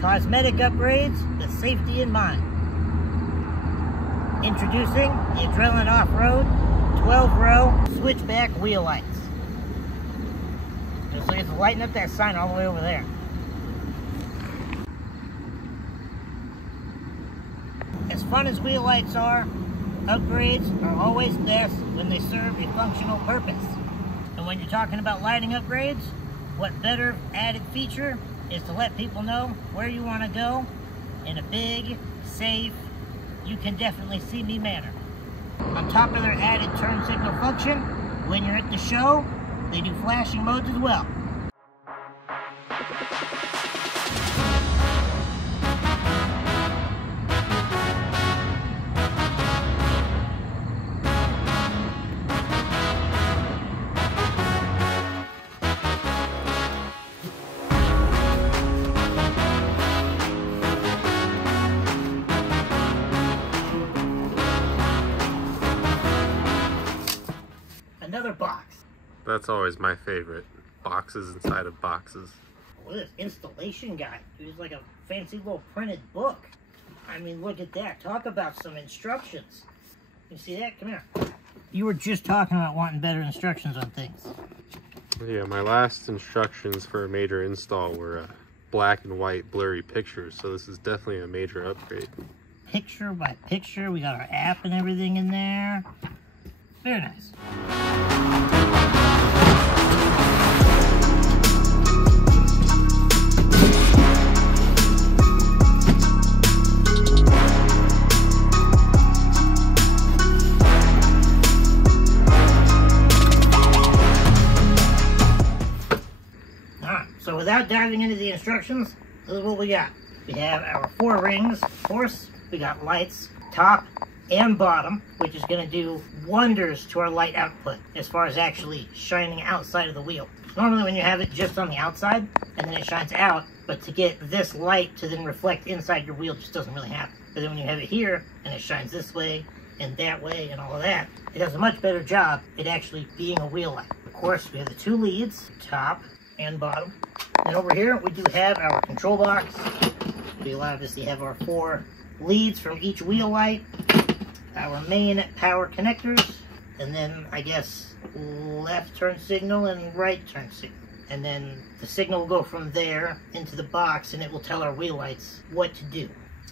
cosmetic upgrades with safety in mind. Introducing the Adrenaline Off-Road 12-row Switchback wheel lights. So you have to lighten up that sign all the way over there. As fun as wheel lights are, upgrades are always best when they serve a functional purpose. And when you're talking about lighting upgrades, what better added feature is to let people know where you want to go in a big, safe, you can definitely see me manner. On top of their added turn signal function, when you're at the show, they do flashing modes as well. Another box. That's always my favorite. Boxes inside of boxes. Look at this installation guide. It's like a fancy little printed book. I mean, look at that. Talk about some instructions. You see that? Come here. You were just talking about wanting better instructions on things. Yeah, my last instructions for a major install were black and white blurry pictures, so this is definitely a major upgrade. Picture by picture. We got our app and everything in there. Very nice. Alright, so without diving into the instructions, this is what we got. We have our 4 rings, of course. We got lights, top and bottom, which is going to do wonders to our light output as far as actually shining outside of the wheel. Normally when you have it just on the outside and then it shines out, but to get this light to then reflect inside your wheel just doesn't really happen. But then when you have it here and it shines this way and that way and all of that, it does a much better job at actually being a wheel light. Of course, we have the 2 leads, top and bottom. And over here we do have our control box. We will obviously have our 4 leads from each wheel light, our main power connectors, and then I guess left turn signal and right turn signal. And then the signal will go from there into the box and it will tell our wheel lights what to do.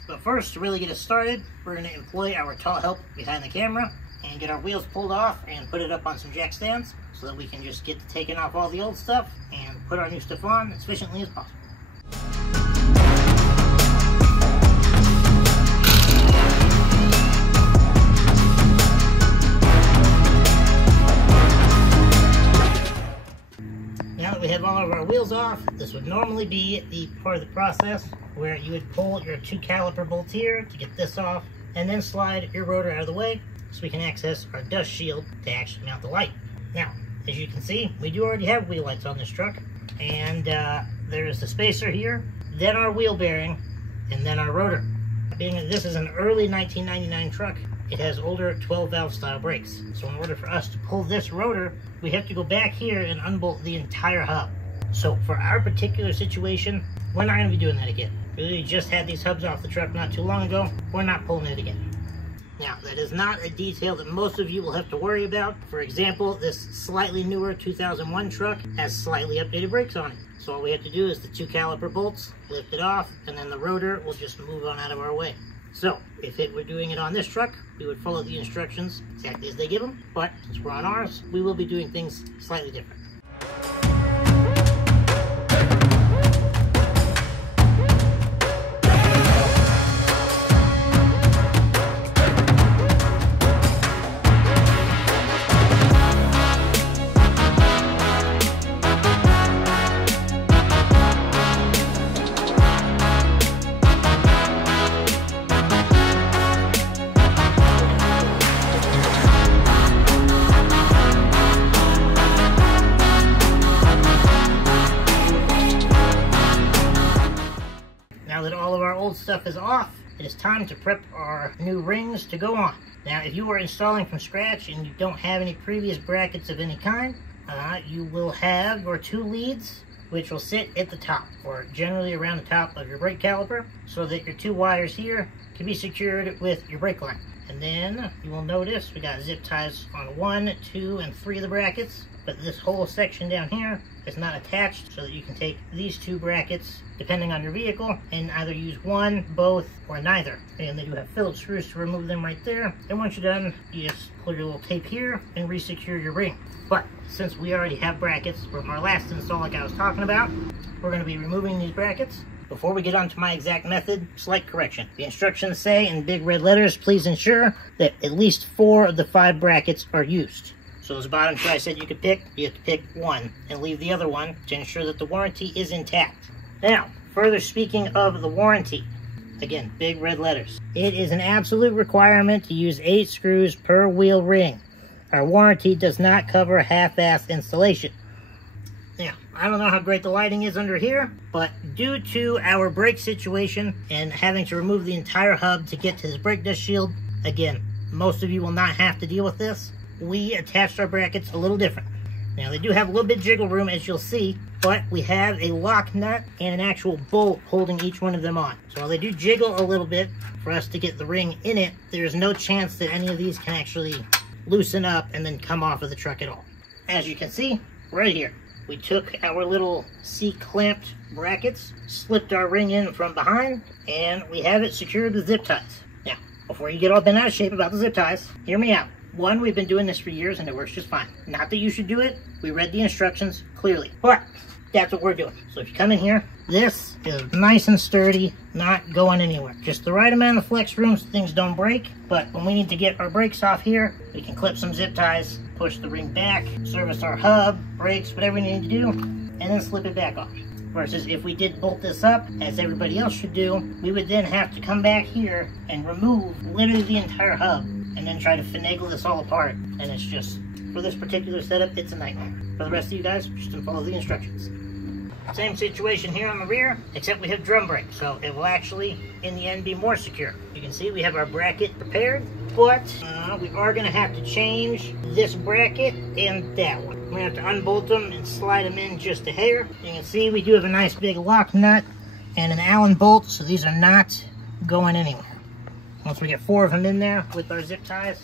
But first, to really get us started, we're going to employ our tall help behind the camera and get our wheels pulled off and put it up on some jack stands so that we can just get to taking off all the old stuff and put our new stuff on as efficiently as possible. Now that we have all of our wheels off, this would normally be the part of the process where you would pull your 2 caliper bolts here to get this off and then slide your rotor out of the way so we can access our dust shield to actually mount the light. Now, as you can see, we do already have wheel lights on this truck, and there is the spacer here, then our wheel bearing, and then our rotor. Being that this is an early 1999 truck, it has older 12-valve style brakes. So in order for us to pull this rotor, we have to go back here and unbolt the entire hub. So for our particular situation, we're not going to be doing that again. We just had these hubs off the truck not too long ago. We're not pulling it again. Now, that is not a detail that most of you will have to worry about. For example, this slightly newer 2001 truck has slightly updated brakes on it. So all we have to do is the 2 caliper bolts, lift it off, and then the rotor will just move on out of our way. So, if it were doing it on this truck, we would follow the instructions exactly as they give them. But since we're on ours, we will be doing things slightly different. Stuff is off, it is time to prep our new rings to go on. Now, if you are installing from scratch and you don't have any previous brackets of any kind, you will have your 2 leads which will sit at the top, or generally around the top of your brake caliper, so that your 2 wires here can be secured with your brake line. And then you will notice we got zip ties on 1, 2, and 3 of the brackets, but this whole section down here is not attached, so that you can take these 2 brackets, depending on your vehicle, and either use one, both, or neither. And they do have Phillips screws to remove them right there. And once you're done, you just pull your little tape here and resecure your ring. But since we already have brackets from our last install like I was talking about, we're going to be removing these brackets. Before we get on to my exact method, slight correction. The instructions say in big red letters, please ensure that at least 4 of the 5 brackets are used. So those bottom 2 I said you could pick, you have to pick 1 and leave the other one to ensure that the warranty is intact. Now, further speaking of the warranty, again, big red letters. It is an absolute requirement to use 8 screws per wheel ring. Our warranty does not cover half-ass installation. Now, I don't know how great the lighting is under here, but due to our brake situation and having to remove the entire hub to get to this brake dust shield, again, most of you will not have to deal with this. We attached our brackets a little different. Now, they do have a little bit of jiggle room, as you'll see, but we have a lock nut and an actual bolt holding each one of them on. So while they do jiggle a little bit for us to get the ring in it, there's no chance that any of these can actually loosen up and then come off of the truck at all. As you can see, right here, we took our little C-clamped brackets, slipped our ring in from behind, and we have it secured with zip ties. Now, before you get all bent out of shape about the zip ties, hear me out. 1, we've been doing this for years and it works just fine. Not that you should do it, we read the instructions clearly, but that's what we're doing. So if you come in here, this is nice and sturdy, not going anywhere. Just the right amount of flex room so things don't break, but when we need to get our brakes off here, we can clip some zip ties, push the ring back, service our hub, brakes, whatever we need to do, and then slip it back off. Versus if we did bolt this up, as everybody else should do, we would then have to come back here and remove literally the entire hub, and then try to finagle this all apart. And it's just, for this particular setup, it's a nightmare. For the rest of you guys, just follow the instructions. Same situation here on the rear, except we have drum brakes, so it will actually, in the end, be more secure. You can see we have our bracket prepared, but we are going to have to change this bracket and that one. We're going to have to unbolt them and slide them in just a hair. You can see we do have a nice big lock nut and an Allen bolt, so these are not going anywhere. Once we get 4 of them in there with our zip ties,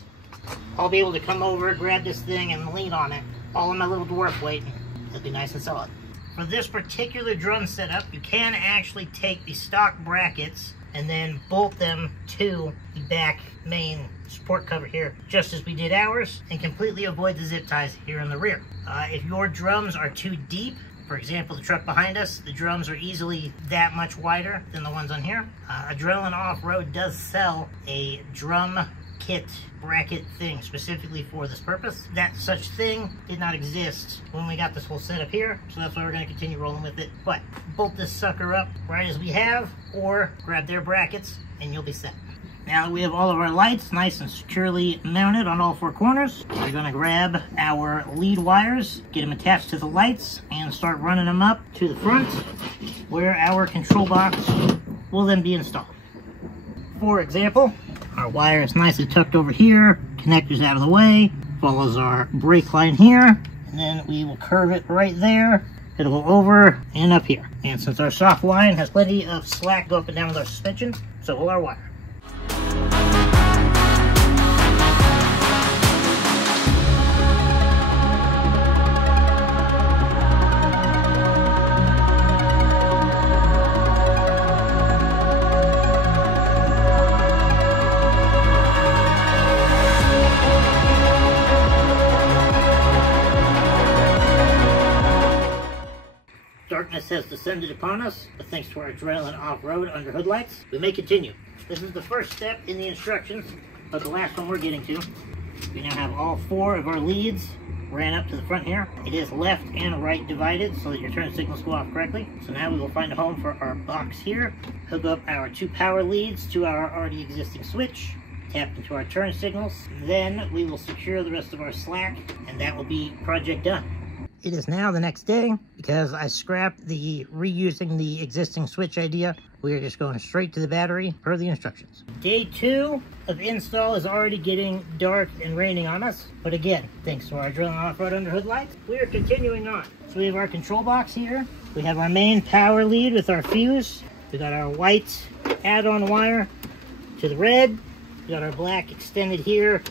I'll be able to come over, grab this thing, and lean on it, all in my little Dwarf weight, and it'll be nice and solid. For this particular drum setup, you can actually take the stock brackets and then bolt them to the back main support cover here, just as we did ours, and completely avoid the zip ties here in the rear. If your drums are too deep, for example, the truck behind us, the drums are easily that much wider than the ones on here. Adrenaline Off-Road does sell a drum kit bracket thing specifically for this purpose. That such thing did not exist when we got this whole setup here, so that's why we're going to continue rolling with it. But bolt this sucker up right as we have, or grab their brackets and you'll be set. Now that we have all of our lights nice and securely mounted on all 4 corners, we're going to grab our lead wires, get them attached to the lights, and start running them up to the front where our control box will then be installed. For example, our wire is nicely tucked over here, connectors out of the way, follows our brake line here, and then we will curve it right there. It'll go over and up here. And since our soft line has plenty of slack go up and down with our suspension, so will our wire. Darkness has descended upon us, but thanks to our Adrenaline Off-Road under hood lights, we may continue. This is the first step in the instructions, but the last one we're getting to. We now have all 4 of our leads ran up to the front here. It is left and right divided so that your turn signals go off correctly. So now we will find a home for our box here, hook up our 2 power leads to our already existing switch, tap into our turn signals, then we will secure the rest of our slack, and that will be project done. It is now the next day because I scrapped the reusing the existing switch idea. We are just going straight to the battery per the instructions. Day 2 of install is already getting dark and raining on us. But again, thanks to our Adrenaline Off-Road under hood lights, we are continuing on. So we have our control box here. We have our main power lead with our fuse. We got our white add-on wire to the red. We got our black extended here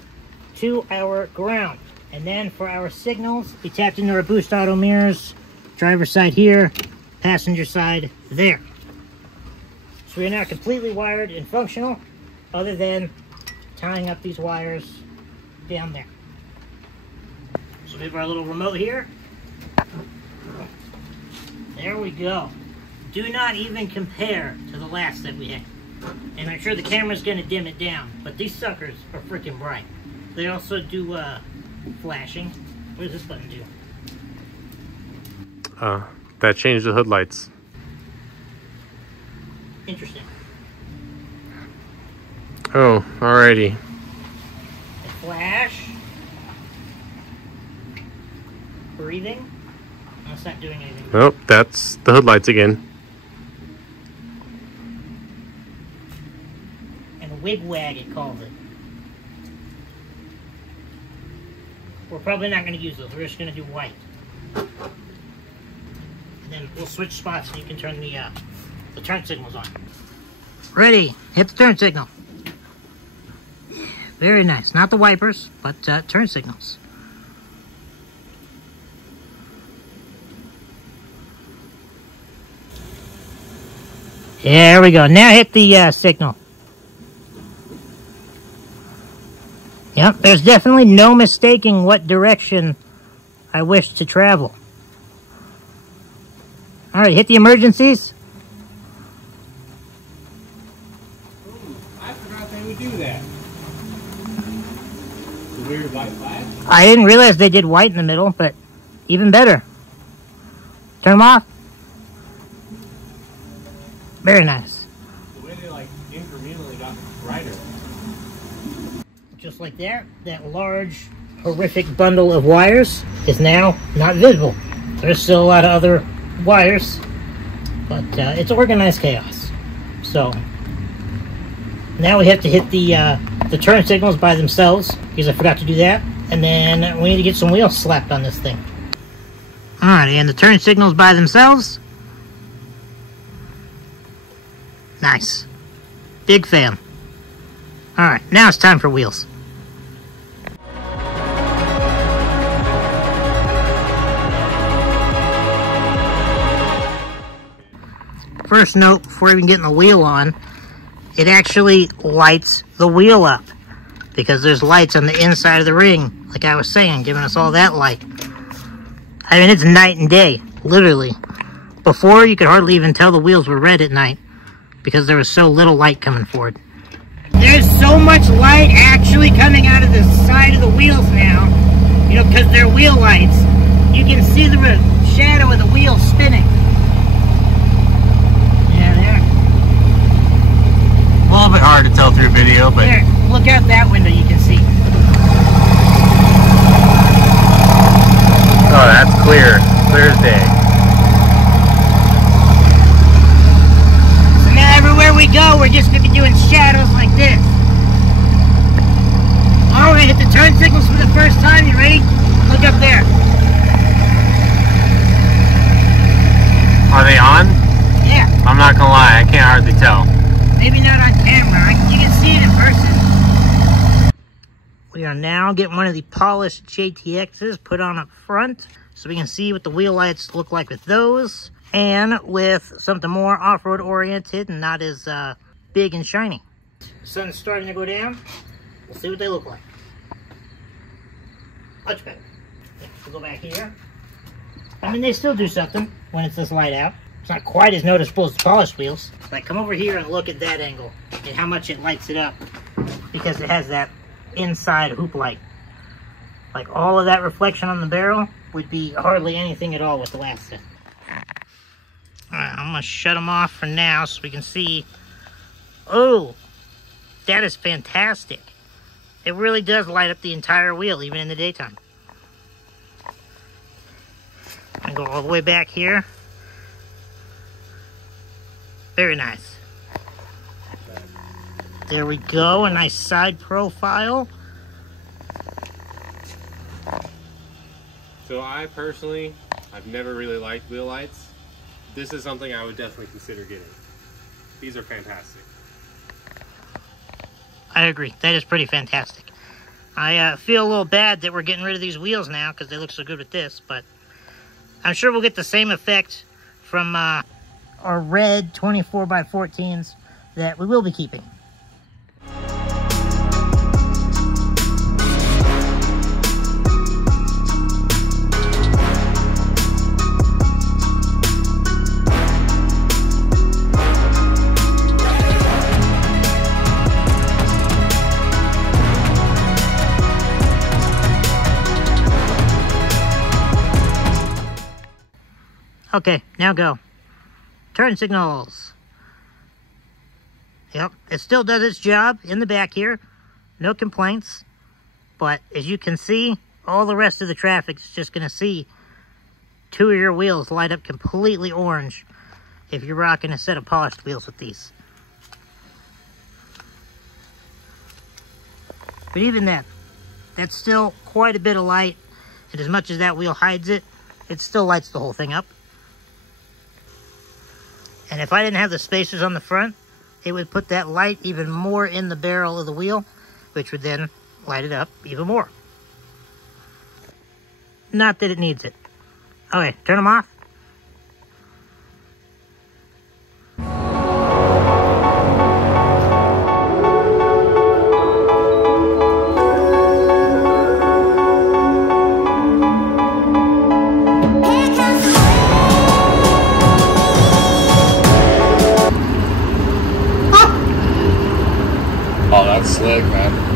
to our ground. And then for our signals, we tapped into our boost auto mirrors. Driver's side here, passenger side there. So we're now completely wired and functional, other than tying up these wires down there. So we have our little remote here. There we go. Do not even compare to the last that we had. And I'm sure the camera's gonna dim it down, but these suckers are freaking bright. They also do flashing. What does this button do? That changed the hood lights. Interesting. Oh, alrighty. A flash. Breathing. That's not doing anything. Nope, that's the hood lights again. And a wig-wag, it calls it. We're probably not going to use those. We're just going to do white. And then we'll switch spots so you can turn the turn signals on. Ready. Hit the turn signal. Very nice. Not the wipers, but turn signals. There we go. Now hit the signal. Yep, there's definitely no mistaking what direction I wish to travel. Alright, hit the emergencies. Ooh, I forgot they would do that. The weird white flash? I didn't realize they did white in the middle, but even better. Turn them off. Very nice. The way they like incrementally got brighter. Just like that large, horrific bundle of wires is now not visible. There's still a lot of other wires, but it's organized chaos. So now we have to hit the turn signals by themselves, because I forgot to do that. And then we need to get some wheels slapped on this thing. Alright, and the turn signals by themselves. Nice. Big fan. Alright, now it's time for wheels. First note, before even getting the wheel on, it actually lights the wheel up, because there's lights on the inside of the ring, like I was saying, giving us all that light. I mean, it's night and day, literally. Before, you could hardly even tell the wheels were red at night, because there was so little light coming forward. There's so much light actually coming out of the side of the wheels now, you know, because they're wheel lights. You can see the shadow of the wheel spinning. Yeah, there. A little bit hard to tell through video, but There, look out that window, you can see. Oh, that's clear. Clear as day. So now everywhere we go, we're just going to be doing shadows like this. Alright, hit the turn signals for the first time. You ready? Look up there. Are they on? Yeah. I'm not gonna lie, I can't hardly tell. Maybe not on camera. You can see it in person. We are now getting one of the polished JTXs put on up front, so we can see what the wheel lights look like with those, and with something more off-road oriented and not as big and shiny. Sun's starting to go down. We'll see what they look like. Much better. We'll go back here. I mean, they still do something when it's this light out. It's not quite as noticeable as the polished wheels. Like, come over here and look at that angle and how much it lights it up, because it has that inside hoop light. Like, all of that reflection on the barrel would be hardly anything at all with the last set. Alright, I'm gonna shut them off for now so we can see. Oh, that is fantastic. It really does light up the entire wheel, even in the daytime. And go all the way back here. Very nice. There we go, a nice side profile. So I personally I've never really liked wheel lights. This is something I would definitely consider getting. These are fantastic. I agree. That is pretty fantastic. I feel a little bad that we're getting rid of these wheels now because they look so good with this, but I'm sure we'll get the same effect from our red 24x14s that we will be keeping. Okay, now go. Turn signals. Yep, it still does its job in the back here. No complaints. But as you can see, all the rest of the traffic is just going to see two of your wheels light up completely orange if you're rocking a set of polished wheels with these. But even then, that's still quite a bit of light. And as much as that wheel hides it, it still lights the whole thing up. And if I didn't have the spacers on the front, it would put that light even more in the barrel of the wheel, which would then light it up even more. Not that it needs it. Okay, turn them off. Oh, that's slick, man.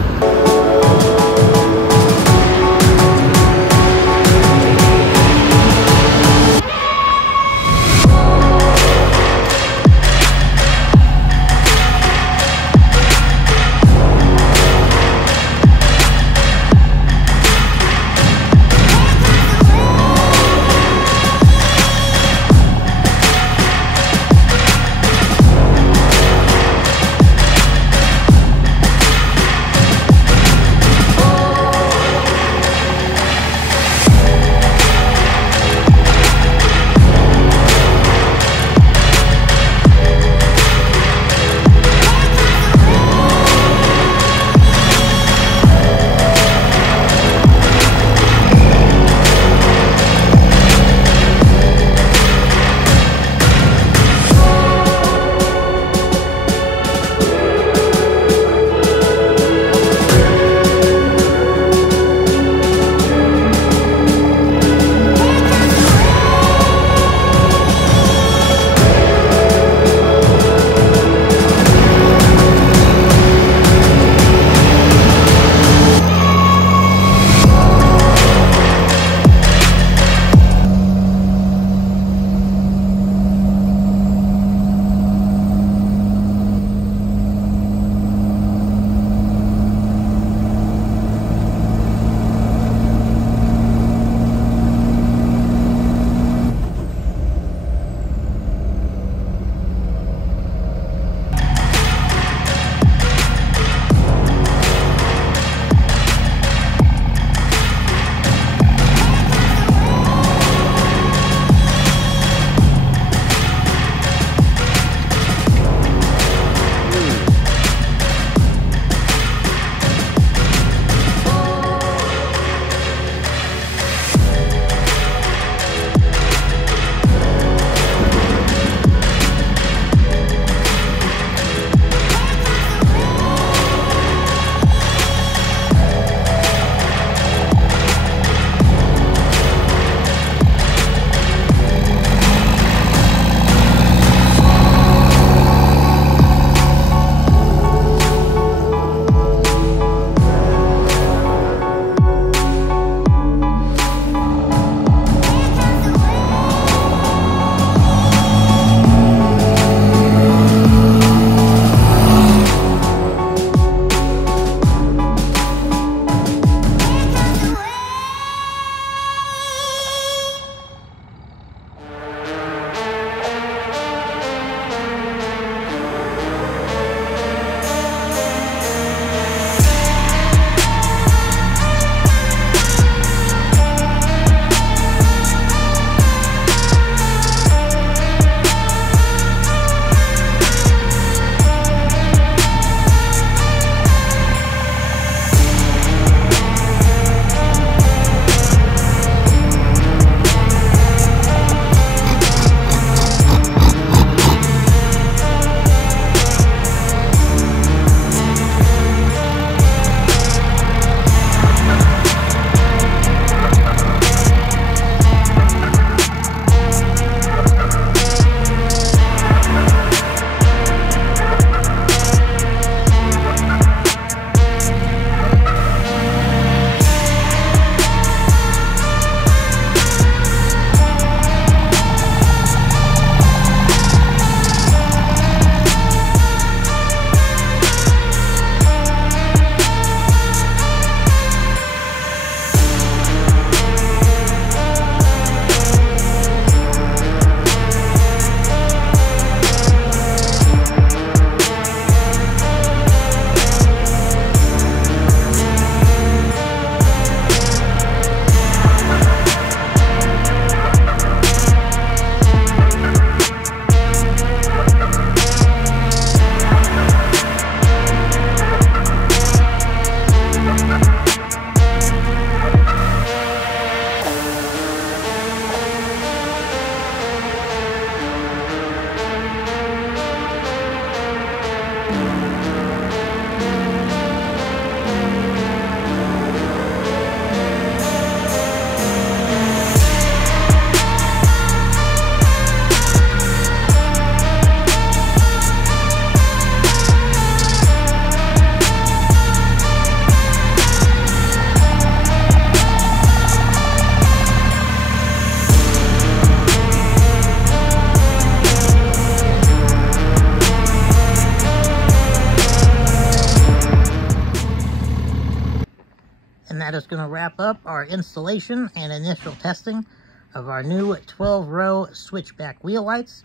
that is going to wrap up our installation and initial testing of our new 12-row Switchback wheel lights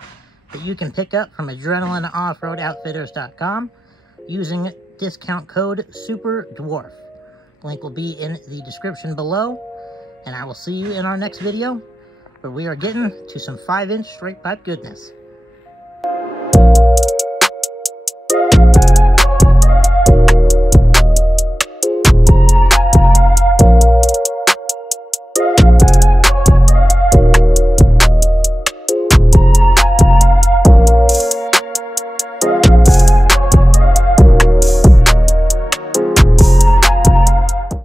that you can pick up from AdrenalineOffroadOutfitters.com using discount code SUPERDWARF. Link will be in the description below, and I will see you in our next video where we are getting to some 5-inch straight pipe goodness.